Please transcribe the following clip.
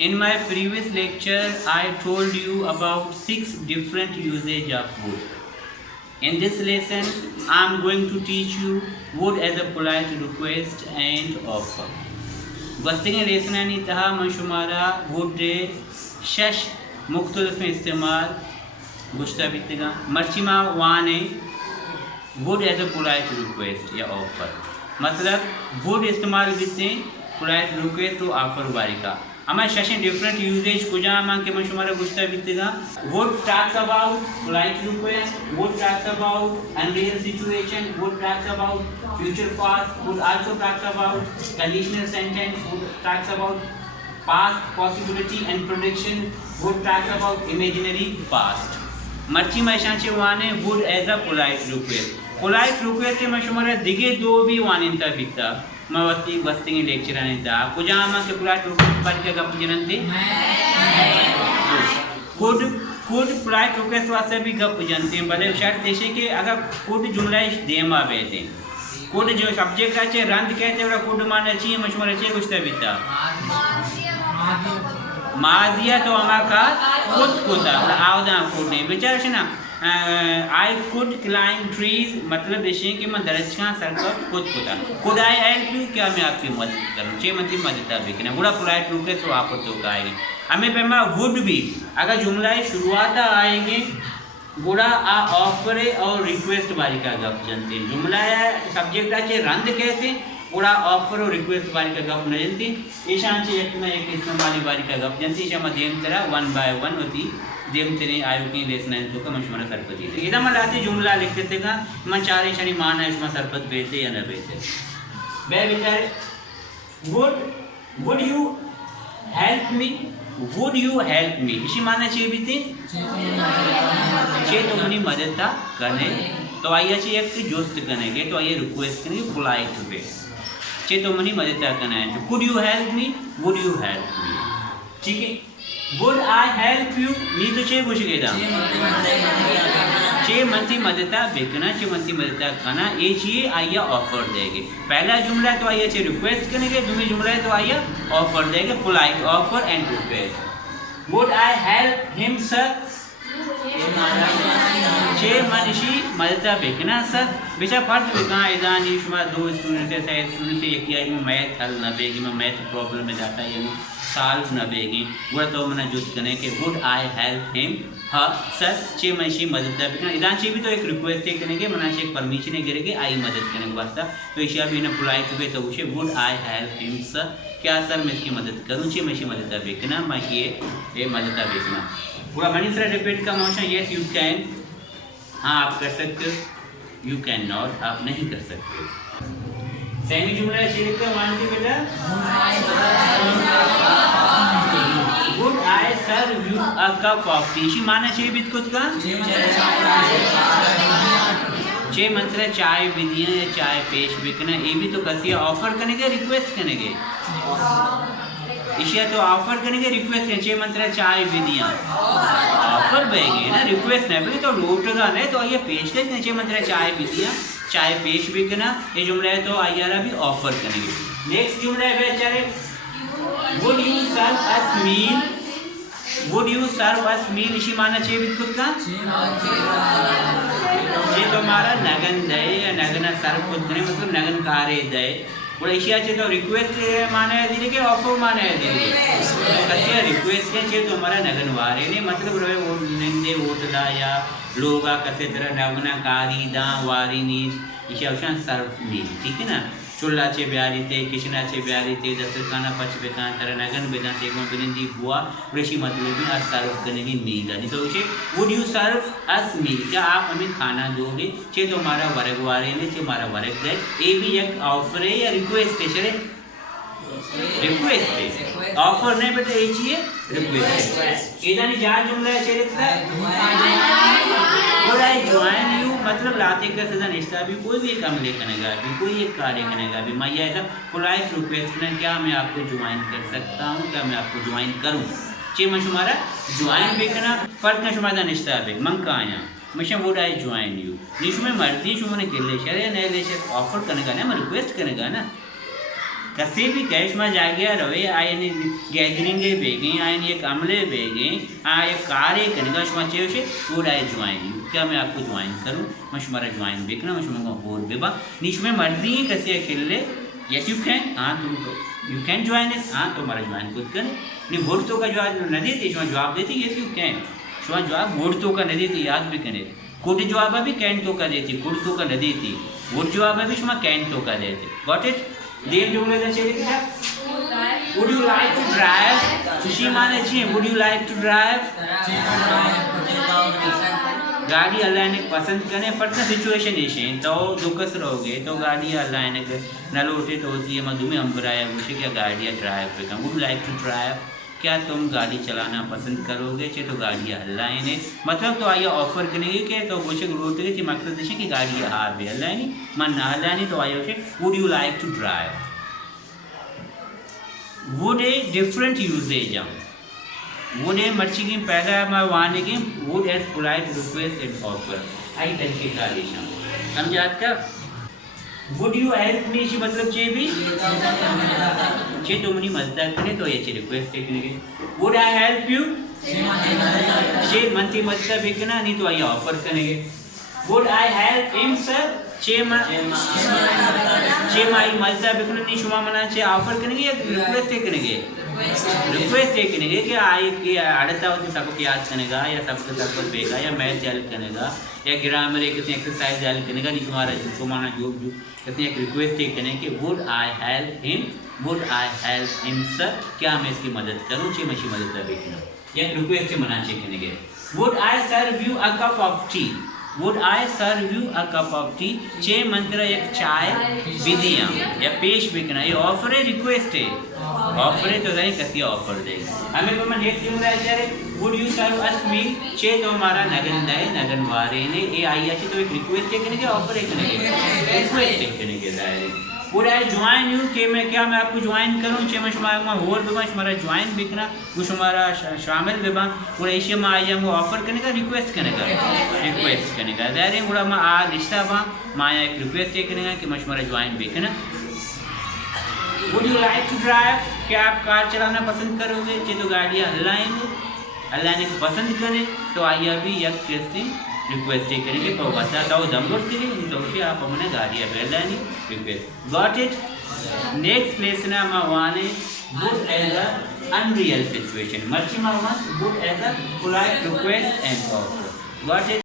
In my previous lecture, I told you about 6 different usage of would. In this lesson, I am going to teach you would as a polite request and offer. Gusting lesson taha manshumara would shash मुख्तलिफ इस्तेमाल गुश्ता बितगा मर्चिमा वाने would as a polite request या offer मतलब would इस्तेमाल बिते polite request तो ऑफर वारी का हमारे सेशन डिफरेंट यूजेज कुजा मां के मशुमारा गुश्ता बितगा would talks about polite request would talks about unreal situation would talks about future past would also talks about conditional sentence would talks about past possibility and prediction would talk about imaginary past मर्ची मैशांचे वाने would as a polite request के मशुमारा दिगे दो भी वानिंता बिकता मैं वस्ती के लेक्चर आने था कुछ आमा के polite request पर क्या गप जनते could polite request वास्ते भी गप जानते हैं भले शर्त देशे के अगर could जुमला देम आवे थे could जो सब्जेक्ट आचे रंद कहते हैं could माने चाहिए मशुमारा चाहिए कुछ तबिता माजिया तो हमारा खुद कुता आवदा कुड नहीं बेचारा है ना आई कुड क्लाइंब ट्रीज मतलब ऐसे कि मैं दरजका सर पर खुद कुता कुड आई हेल्प यू क्या मैं आपकी मदद करूं चे मत मदद बिकना बड़ा पोलाइट रूप से तो आप तो आएगी हमें पे मैं वुड भी अगर जुमला शुरुआत आएगी बुरा आ ऑफर और रिक्वेस्ट बारी का गप जानते हैं जुमला सब्जेक्ट आचे रंद कहते पूरा ऑफर और रिक्वेस्ट बारी का गप न जनती ईशान से एक में एक इसमें वाली बारी का गप जनती शमा देम तेरा 1 by 1 होती देम तेरे आयु की लेसन है तो का मशवरा सरपति है इधर मैं लाते जुमला लिखते थे का मैं चार ईशानी मान है इसमें सरपत बेचे या न बेचे बे बेचारे would you help me would you help me इसी माने चाहिए भी थी चे तो मनी मदद था करने तो आइए चाहिए एक जोस्त करने के तो आइए रिक्वेस्ट करने पोलाइट वे चे तो मनी मदद करना है तो could you help me would you help me ठीक है would I help you नी तो चे कुछ कहता चे मंती मदद बेकना चे मंती मदद खाना ये चाहिए आइए ऑफर देंगे पहला जुमला तो आइए चे रिक्वेस्ट करने के दूसरी जुमला तो आइए ऑफर देंगे polite offer and request would I help him sir चे मनुष्य मदद बेकना सर बेचा फर्ज बेका इदानी शुमा दो स्टूडेंट से एक ही में मैथ हल न बेगी में मैथ प्रॉब्लम में जाता है यानी सॉल्व न बेगी वो तो मना जुस्त करने के वुड आई हेल्प हिम हाँ सर चे मनुष्य मदद बेकना इदान चे भी तो एक रिक्वेस्ट करेंगे मना चे एक परमिशन गिरेगी आई मदद करने के वास्ता तो इशा भी ना पोलाइट हुए तो उसे would I help him sir क्या सर मैं इसकी मदद करूँ चे मनुष्य मदद बेकना मैं ये मदद बेकना पूरा मनी सर रिपीट का मोशन यस यू कैन हाँ आप कर सकते हो यू कैन नॉट आप नहीं कर सकते सेमी जुमला शेर का मानती बेटा would I serve you a cup of tea शी माना चाहिए बित खुद का चे मंत्र चाय विधियां या चाय पेश बिकना ये भी तो कसिया ऑफर करने के रिक्वेस्ट करने के इशिया तो ऑफर करेंगे रिक्वेस्ट है चे मंत्र चाय विधियां ऑफर बहेगी ना रिक्वेस्ट नहीं भाई तो लौटगा नहीं तो ये पेश कर चे मंत्र चाय विधियां चाय पेश भी करना ये जुमला है तो आयारा भी ऑफर करेंगे नेक्स्ट जुमला है बेचारे would you serve us meal would you serve us meal इसी माना चाहिए भी खुद का ये तो हमारा नगन दे या नगना सर्व खुद करें मतलब नगन कार्य दे और एशिया चे तो रिक्वेस्ट माने है दिले के ऑफर माने है दिले कसिया रिक्वेस्ट के चे तो हमारा नगन वारे ने मतलब रहे वो निंदे वोटला या लोगा कसे तरह नगना कारी दा वारी नी एशिया उशान सर्व नी ठीक है ना चुल्ला चे ब्यारी थे किचना चे ब्यारी थे दफ्तर खाना पच बेका तरह नगन बेदा थे को बिनंदी बुआ ऋषि मतलब भी आज सर्व करने की मील है तो उसे वुड यू सर्व अस मील क्या आप हमें खाना दोगे चे तो हमारा वर्ग वारे ने चे हमारा वर्ग दे ये भी एक ऑफर है या रिक्वेस्ट है रिक्वेस्ट है ऑफर नहीं बेटा ये चाहिए रिक्वेस्ट है इधर जहाँ जुमला है चरित्र would I join you मतलब लाते का सजा निश्ता भी कोई भी काम ले करेगा भी कोई एक कार्य करेगा भी मैं ये ऐसा पोलाइट रिक्वेस्ट में क्या मैं आपको ज्वाइन कर सकता हूँ क्या मैं आपको ज्वाइन करूँ चे मैं शुमारा ज्वाइन भी करना फर्क ना शुमारा निश्ता भी मंग का आया मैं would I join you निश में मर्जी शुमाने के ले शर या नए ले शर ऑफर करने का ना मैं रिक्वेस्ट करने का ना कसे भी कैश में जागिया रहे आयने गैदरिंग बेगे आयन एक अमले बेगे एक कार्य कनेगा शुमा चेवशे वुड आई ज्वाइन यू, क्या मैं आपको ज्वाइन करूं, मशमारा ज्वाइन बेकना मशमारा बोल बेबा निश में मर्जी कसे खेलले यस यू कैन, हाँ तुम यू कैन ज्वाइन इट, हाँ तुम्हारा ज्वाइन खुद कर नहीं वोट तो का जवाब न देती शुमा जवाब देती यस यू कैन, शुमा जवाब वोट तो का न देती याद भी करे, कुड जवाब भी कैन तो का देती, कुड तो का न देती, वोट जवाब भी शुमा कैन तो का देती, गॉट इट। देव जुमले जैसे लिखा would you like to drive, खुशी माने छी would you like to drive, गाड़ी अल्लाह ने पसंद करे फटना सिचुएशन इशे तो दुकस रहोगे तो गाड़ी अल्लाह ने न लोटे तो होती है मधुमे हम कराया मुझे क्या गाड़ियाँ ड्राइव पे कम वुड लाइक टू ड्राइव, क्या तुम गाड़ी चलाना पसंद करोगे चे तो गाड़ियाँ अल्लाह ने मतलब तो आइए ऑफर करेंगे कि तो कुछ रोते कि मकसद है कि गाड़ियाँ हार भी अल्लाह नहीं मन ना अल्लाह नहीं तो आइए उसे would you like to drive, would a different usages would a मर्ची की पैदा मैं वाने की would as polite request and offer आई तरीके का आदेशा समझात का वुड यू हेल्प मी ची मतलब चे भी चे तुमनी मदद करे तो ये चे रिक्वेस्ट करेंगे वुड आई हेल्प यू चे मनती मदद भी करना नहीं तो ये ऑफर करेंगे would I help him sir चे माई मदद भी करना नहीं शुमा मना चे ऑफर करेंगे या रिक्वेस्ट करेंगे, रिक्वेस्ट ये करेंगे कि आई कि अड़ता हो तो सबको याद करेगा या सबको सबको देगा या मैथ हेल्प करेगा या ग्रामर एक किसी एक्सरसाइज हेल्प करेगा नहीं तुम्हारा तुम्हारा जो किसी एक रिक्वेस्ट ये करें कि would I help him, would I help him sir, क्या मैं इसकी मदद करूँ ची मशी मदद कर बेचना या रिक्वेस्ट मना चे करेंगे would I serve you a cup of tea, would I serve you a cup of tea चे मंत्र एक चाय विधियाँ या पेश बिकना ये ऑफर है रिक्वेस्ट है, ऑफर है तो नहीं कैसी ऑफर दे हमें तो मैं नेक्स्ट जुमला है वुड यू सर्व अस मील चे तो हमारा नगन दाए नगन वारे ने ये आई अच्छी तो एक रिक्वेस्ट है करेंगे ऑफर है करेंगे रिक्वेस्ट है करेंगे दाए वुड आई ज्वाइन यू के मैं क्या मैं आपको ज्वाइन करूँ चे मैं शुमारा होर बेबा शुमारा ज्वाइन बिकना वो शुमारा शामिल बेबा पूरा एशिया में आई जाऊँगा ऑफर करने का रिक्वेस्ट करेगा रिक्वेस्ट करेगा दायरे पूरा मैं आ रिश्ता बा माया एक रिक्वेस्ट ये करेगा कि मैं शुमारा ज्वाइन बिकना would you like to drive, क्या आप कार चलाना पसंद करोगे चे तो गाड़ियाँ अल्लाह ने पसंद करे तो आइए भी यक कैसे रिक्वेस्ट करेंगे पर बताता हूँ दमगोट के लिए तो फिर आप हमने गाड़ियाँ पहला नहीं request got it. Next place ना माने would as a unreal situation मर्ची मामा would as a polite request and offer got it.